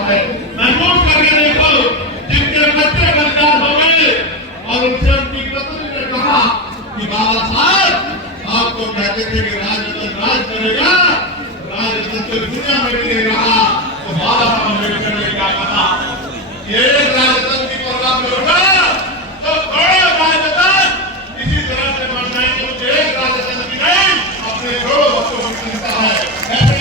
रहा है। महसूस करके देखो, जिनके बच्चे बलिदान हो गए और उनसे उनकी पत्नी ने कहा कि बाबा साहब आप तो कहते थे कि राजरत्न राज करेगा, राजरत्न तो दुनिया में भी नहीं रहा, तो बाबा साहब अम्बेडकर ने क्या कहा, ये राजरत्न की परवाह करोगा तो बड़ा राजरत्न इसी तरह से मर जाएंगे, तो एक राजरत्न की नहीं अपने जोड़ों बच्चों की चिंता है। ऐसे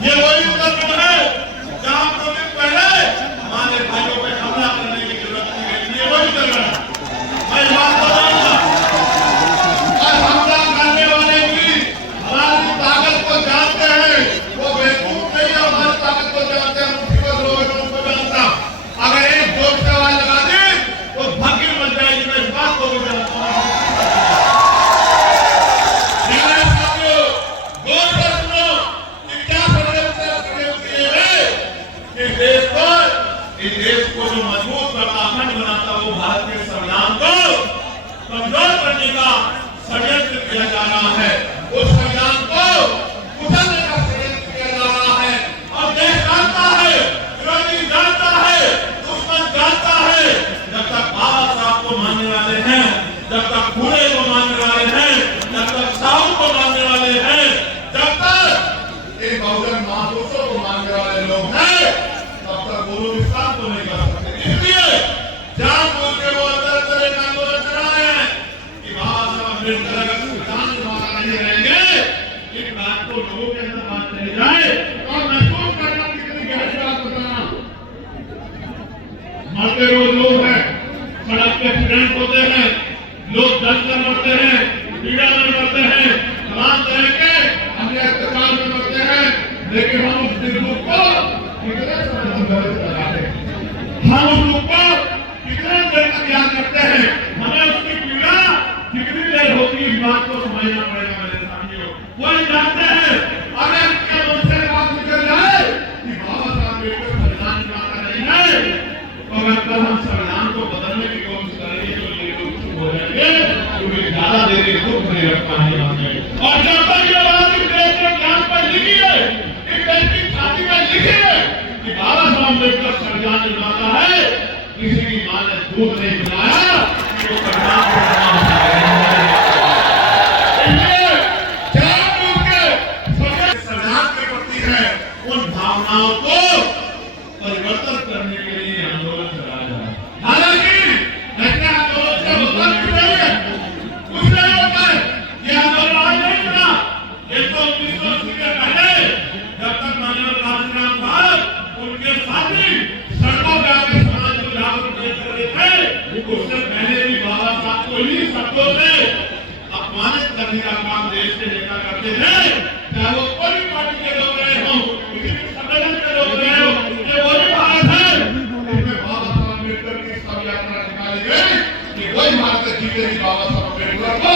ये वही उत्तर है जहां कभी पहले हमारे भाइयों पे हमला करने की जरूरत नहीं है। ये वही उत्तर है। मैं बात बताऊंगा, हमला करने वाले भी हमारी ताकत को जानते हैं, वो बेवकूफ नहीं है, हमारी ताकत को जानते हैं, मुसीबत लोगों को जानता। अगर एक जोर से आवाज लगा दे तो भाग्य बन जाएगी। मैं इस बात को भी जानता हूँ। इस देश को जो मजबूत करता, अखंड बनाता, वो भारत के संविधान को कमजोर करने का षड्यंत्र किया जा रहा है। उस संविधान को कुचलने का षड्यंत्र किया जा रहा है। और देश जानता है, विरोधी जानता है, दुश्मन जानता है, जब तक बाबा साहब को मानने वाले हैं, जब तक फूले को मानने वाले हैं, जब तक साहू को मानने वाले हैं, जब तक इन बहुजन महापुरुषों को मानने वाले लोग हैं, तब तक गुरु विस्तार तो नहीं कर सकते। इसलिए जानबूझ के वो अंदर एक आंदोलन चला रहे हैं कि बाबा साहब अम्बेडकर का संविधान माना नहीं रहेंगे। इस बात को लोगों के अंदर बात चली जाए और महसूस करना कितनी गहरी बात बताना। मरते रोज लोग हैं, सड़क पे एक्सीडेंट होते हैं, लोग जलकर मरते हैं, पीड़ा में मरते हैं, तमाम तरह के अन्य अत्याचार में मरते हैं, लेकिन हम उस दिलरुख को हम उस लोग को कितने देर तक याद रखते हैं, हमें उसकी पीड़ा कितनी देर होती है, इस बात को समझना पड़ेगा मेरे साथियों। वो जानते हैं अगर इनके मन से बात निकल जाए कि बाबा साहब अम्बेडकर संविधान बनाता नहीं है, तो अगर कल हम संविधान को बदलने की कोशिश करेंगे तो ये लोग चुप हो जाएंगे, क्योंकि ज्यादा देर ये दुख नहीं रख पाएंगे। और जब तक ये बात इस देश के ज्ञान पर लिखी है, इस देश की छाती पर लिखी है कि बाबा साहब अम्बेडकर संविधान निर्माता है, किसी की मां ने दूध नहीं पिलाया कि वो संविधान को संविधान के प्रति है उन भावनाओं को परिवर्तन करने के लिए आंदोलन चलाया जा रहा है। हालांकि ऐसे आंदोलन से होता नहीं है, कुछ नहीं होता है। ये आंदोलन आज नहीं बना, ये तो 1980 के पहले जब तक माननीय काशीराम साहब उनके साथी सड़कों पे आके समाज को जागरूक कर रहे थे, उससे पहले भी बाबा साहब को इन्हीं शब्दों से अपमानित करने का काम देश के नेता करते थे। चाहे वो कोई भी पार्टी के लोग रहे हों, किसी भी संगठन के लोग रहे हों, ये वही भारत है जिसमें बाबा साहब अम्बेडकर की सब यात्रा निकाली गई कि वही भारत जीतेगी। बाबा साहब अम्बेडकर को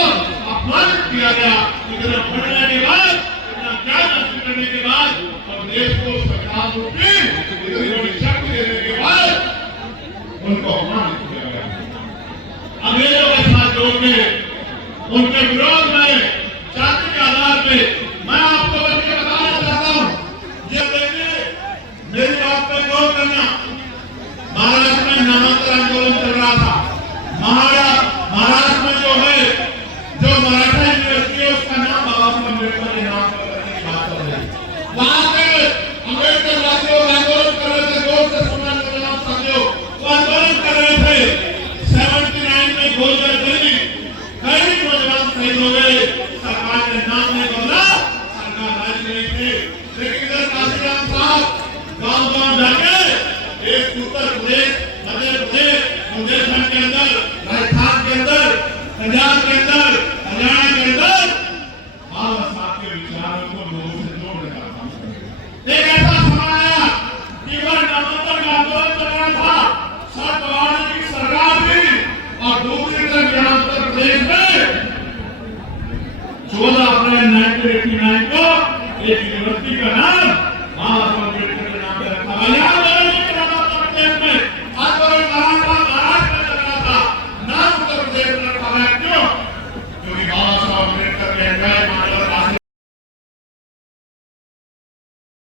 अपमानित किया गया, इतना पढ़ने के बाद, इतना ज्ञान हासिल करने के बाद और देश को संविधान रूपी शक्ति देने के बाद उनको अपमानित किया गया। अंग्रेजों के साथ जोड़ के उनके विरोध में जाति के आधार पे मैं आपको बल्कि बताना चाहता हूँ, ये देखिए मेरी बात पे गौर करना। महाराष्ट्र में नामांतर आंदोलन चल रहा था। महाराष्ट्र में जो है, जो मराठा यूनिवर्सिटी है उसका नाम बाबा साहब अम्बेडकर के नाम पर रखने की बात चल रही है। वहां पे अम्बेडकर वासियों आंदोलन कर रहे थे, जोर से सुनना नाम साथियों, वो आंदोलन कर रहे थे। 79 में गोलगढ़ गली कई नौजवान शहीद हो गए, सरकार ने नाम नहीं बदला, सरकार राज नहीं थी, लेकिन इधर काशीराम साहब गांव-गांव जाके एक उत्तर प्रदेश, मध्य प्रदेश, बुंदेलखंड के अंदर, राजस्थान के अंदर पंजाब के अंदर, हरियाणा के अंदर बाबा साहब के विचारों को लोगों से जोड़ने का काम करें। एक ऐसा समय आया कि वह नामांकन का आंदोलन चल रहा था, शरद पवार की सरकार थी, और दूसरी तरफ यहाँ उत्तर प्रदेश में 14 अप्रैल 1989 को